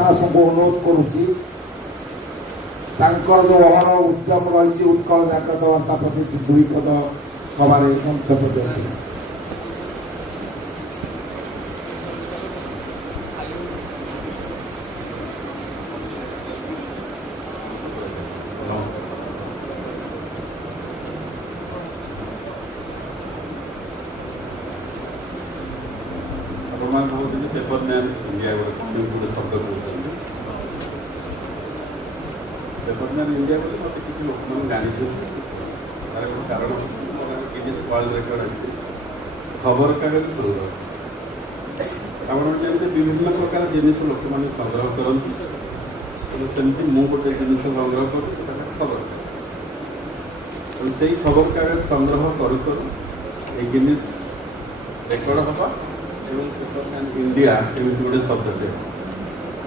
दास को अनुरोध करुच्ची जो अहर उद्यम रही उत्कल जाग्रत वार्ता प्रति 2 पद सभार मंतव्य दिया। पेपर मैन इंडिया गोटे शब्द कहते पेपर मैन इंडिया बोले मत किसी लोक मैंने जानी तार गोटे कारण गिनीज वर्ल्ड रेकर्ड अच्छे खबर कागज संग्रह आप जानते विभिन्न प्रकार जिनिस लोक मैंने संग्रह करती सेमती मु गोटे जिन संग्रह करूँ से खबर कागज से खबर कागज संग्रह करूँ ये गिनीज रेकर्ड हवा पेपर मैन इंडिया एमती गोटे शब्दटे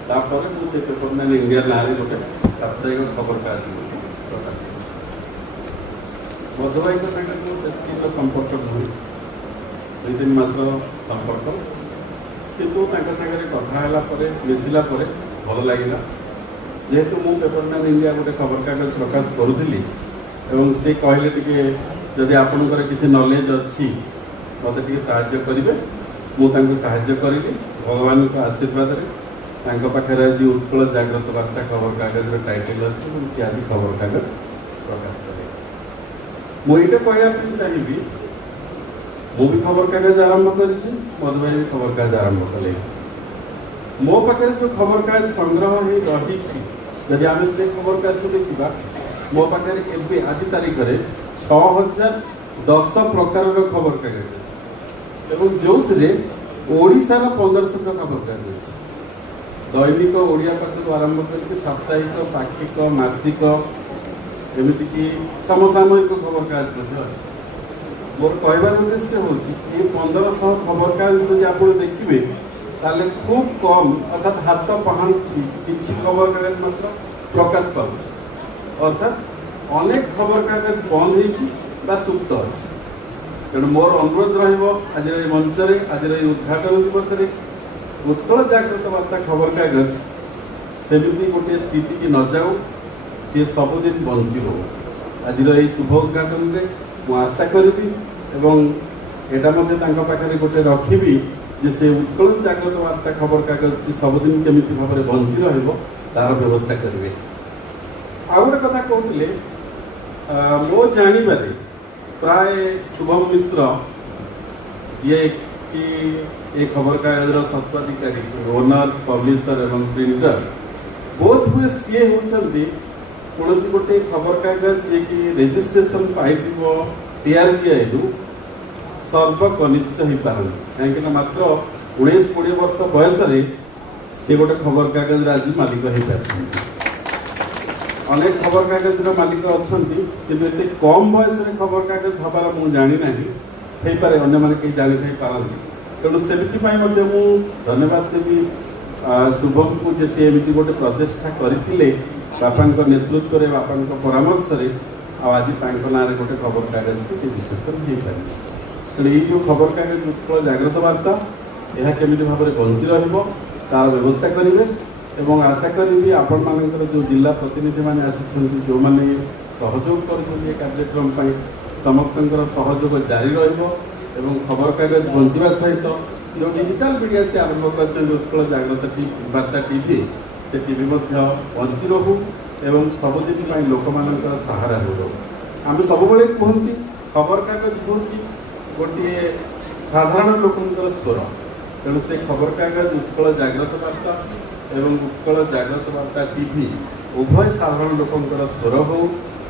तापर मुझे पेपर मैन इंडिया ना गोटे साप्ताहिक खबर कागज प्रकाश मधुबाई सागर बेस संपर्क नुहे 2-3 मास संपर्क किंतु सागर कथा मिसिला भल लगे जेहेतु मु पेपर मैन इंडिया गोटे खबर कागज प्रकाश करुली से कहले टे जदि आपणकर किसी नॉलेज अच्छी मत साहाय्य करेंगे मुझे साहाय्य करी भगवान आशीर्वाद पाखे आज उत्कल जाग्रत वार्ता खबर कागज टाइटल अच्छी सी आज खबर कागज प्रकाश करें मुझे कहवाई चाहिए मु भी खबर कागज आरंभ कर मधुबाई भी खबर कागज आरंभ कले मो पाखे जो खबर कागज संग्रह हो रही जदि आम से खबर कागज को देखा मो पाखे एवं आज तारीख में 6010 प्रकार खबर कागज एवं जो ओडिशार 1500 खबर कागज दैनिक ओडिया पाठ आरंभ करके साप्ताहिक पाक्षिक मासिक एमतीक समसामयिक खबर कागज अच्छे मोर कहबार उद्देश्य हूँ 1500 खबर कागज जब आप देखिए ताले खूब कम अर्थात हाथ पाहांती किसी खबर कागज मात्र प्रकाश पाँच अर्थात अनेक खबर कागज बंद हो सुप्त अच्छे तेणु मोर अनुरोध रज मंच आज उद्घाटन दिवस उत्कल जाग्रत वार्ता खबर कागज सेमती गोटे स्थिति की न जाऊ सी सबुदिन बंची हो आज शुभ उद्घाटन में मुझे आशा करी एटा पाखे गोटे रखी से उत्कल जाग्रत वार्ता खबर कागज सबुदिन केमी भाव में बंची तार व्यवस्था करेंगे। आउ गोटे कथा कहते मो जानवर प्राय शुभम मिश्र जी कि ये खबर कागज सत्वाधिकारी ओनर पब्लिशर एवं प्रिंटर बोथ हुए सी होती कौन गोटे खबर कागज जी कि रेजिस्ट्रेशन पाई TRGI सर्वकनिष्ठ हो पार कहीं मात्र 19-20 वर्ष बयस सी गोटे खबर कागज आज मालिक हो पार अनेक खबर कागज मालिक अच्छा कि कम बयस खबर कागज हबार मुझे जानी ना हो पारे अन्य मैंने कहीं जानी थी पारती तेणु से धन्यवाद देवी शुभम को जे सी एमती गोटे प्रचेषा करते बापा नेतृत्व में बापा परामर्श आज ना गोटे खबर कागज की रजिस्ट्रेशन हो पारी तेणु ये जो खबर कागज उत्कल जाग्रत वार्ता यह केमी भाव में बंची तार व्यवस्था करेंगे एवं आशा करी आपण मानकर जो जिला प्रतिनिधि मैंने आसी जो मैंने सहयोग कर कार्यक्रम समस्त सहयोग जारी एवं खबर कागज बंचा सहित जो डिजिटल मीडिया से आरंभ कर उत्कल जाग्रत वार्ता टीवी से टीवी बंची रहू एवं सबुदिन लोक मान सहारा हो आम सब कहती खबर कागज हूँ गोटे साधारण लोकंर स्वर तेणु से खबर कागज उत्कल जाग्रत वार्ता एवं उत्कल जाग्रत वार्ता टीवी उभय साधारण लोकंर स्वर हो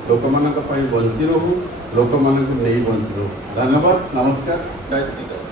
लोक मान बंची रहू लोक मान नहीं बंची रहू। धन्यवाद। नमस्कार। जय श्री राम।